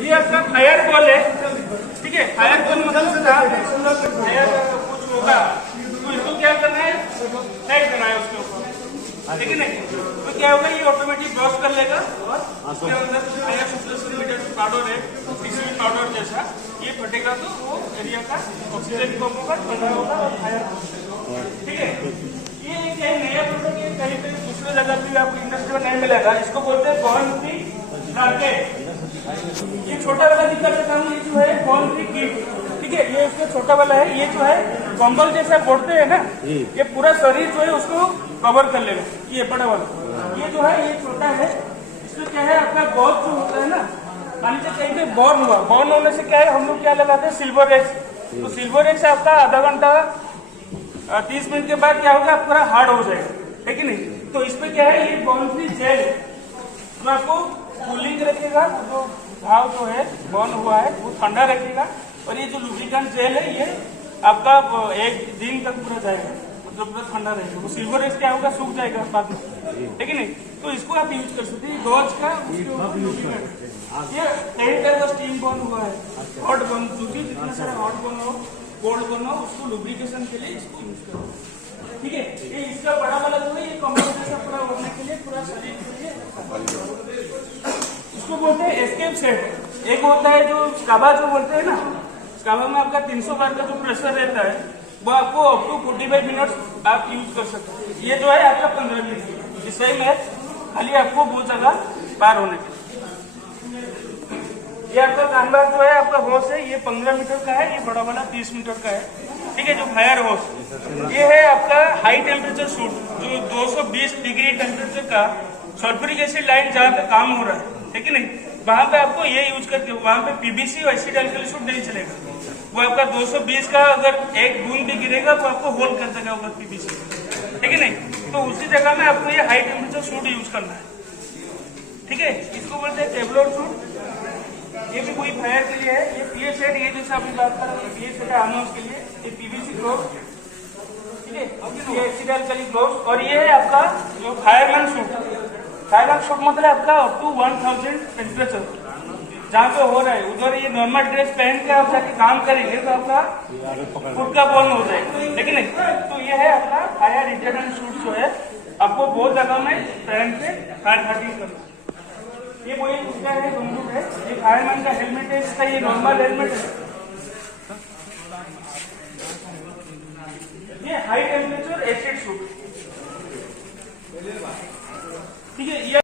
ये आपका fire ball है, ठीक है। फायर बॉल मतलब फायर कुछ होगा तो इसको क्या करना है, फेंक देना है उसके ऊपर, ठीक है नहीं। तो क्या होगा, ये ऑटोमेटिक ब्रश कर लेगा और उसके अंदर फायर सप्रेशन पाउडर है, पीसीबी पाउडर जैसा, ये फटेगा तो वो एरिया का ऑक्सीजन कम होगा, ठंडा होगा और फायर, ठीक है। ये कहीं नया प्रोडक्ट है, कहीं पे दूसरे जगह भी आपको इंडस्ट्री में नहीं मिलेगा। इसको बोलते हैं बॉर्न फ्री रॉकेट। ये छोटा वाला दिखा देता हूँ, ये जो है बॉर्न फ्री किट, ठीक है। ये इसका छोटा वाला है, ये जो है कंबल जैसा बोलते हैं ना, ये पूरा शरीर जो है उसको कवर कर लेगा। ये बड़ा वाला, ये जो है ये छोटा है। इसमें क्या है, आपका बॉल जो होता है ना, मान लीजिए कहीं पे बॉर्न हुआ, बॉर्न होने से क्या है, हम लोग क्या लगाते हैं, सिल्वर एक्स। तो सिल्वर एक्स आपका आधा घंटा 30 मिनट के बाद क्या होगा, पूरा हार्ड हो जाएगा, है कि नहीं। तो इस पे क्या है, ये बॉर्न फ्री जेल तो आपको कूलिंग रखेगा, जो घाव जो है बर्न हुआ है वो ठंडा रखेगा। और ये जो लुब्रिकेंट जेल है, ये आपका 1 दिन तक पूरा जाएगा, मतलब पूरा ठंडा रहेगा। वो सिल्वर एक्स क्या होगा, सूख जाएगा बाद में, है कि नहीं। तो इसको आप यूज कर सकते हैं, गॉज का ये कई टाइप का स्टीम बर्न हुआ है, हॉट बर्न, क्योंकि जितना सारा हॉट बर्न हो, कोल्ड बर्न हो, उसको लुब्रिकेशन के लिए इसको यूज करो, ठीक है। ये इसका बड़ा वाला जो है, ये कंबल जैसा पूरा होने के लिए, पूरा शरीर के लिए, इसको बोलते हैं एस्केप सेट। एक होता है जो स्काबा जो बोलते हैं ना, स्काबा में आपका 300 बार का जो प्रेशर रहता है, वो आपको अप टू 45 मिनट्स आप यूज कर सकते हैं। ये जो है आपका 15 मिनट, सही में खाली आपको वो जगह पार होने के। ये आपका कानबार जो है आपका होस है, ये 15 मीटर का है, ये बड़ा वाला 30 मीटर का है, ठीक है। जो फायर होस, ये है आपका हाई टेम्परेचर सूट, जो 220 डिग्री टेम्परेचर का सल्फ्यूरिक एसिड लाइन जहाँ पे काम हो रहा है कि नहीं, वहां पे आपको ये यूज करके, वहां पे पीबीसी और एसिड एल्कली सूट नहीं चलेगा। वो आपका 220 का अगर एक बूंद भी गिरेगा तो आपको होल्ड कर देगा होगा पीबीसी, है कि नहीं। तो उसी जगह में आपको ये हाई टेम्परेचर सूट यूज करना है, ठीक है। इसको बोलते हैं टेबलोर सूट। ये भी कोई फायर के लिए है। ये पीए सेट, ये जैसे आपकी बात कर रहे हैं, पीए सेट है आर्मर्स के लिए। ये पीवीसी ग्लोव, ठीक है, ये एसिड एल्कली ग्लोव। और ये है आपका जो फायरमैन सूट। फायरमैन सूट मतलब आपका अप टू 1000 टेम्परेचर जहाँ पे हो रहा है, उधर ये नॉर्मल ड्रेस पहन के आप जाके काम करेंगे तो आपका खुद का बर्न हो जाएगा, लेकिन नहीं। तो ये है आपका फायर रिटर्डेंट सूट, जो है आपको बहुत जगह में पहन के फायर फाइटिंग करना। ये वही उसका है, बंदूक है। ये फायरमैन का हेलमेट है, इसका ये नॉर्मल हेलमेट है। ये हाई टेम्परेचर एसिड सूट, ठीक है। ये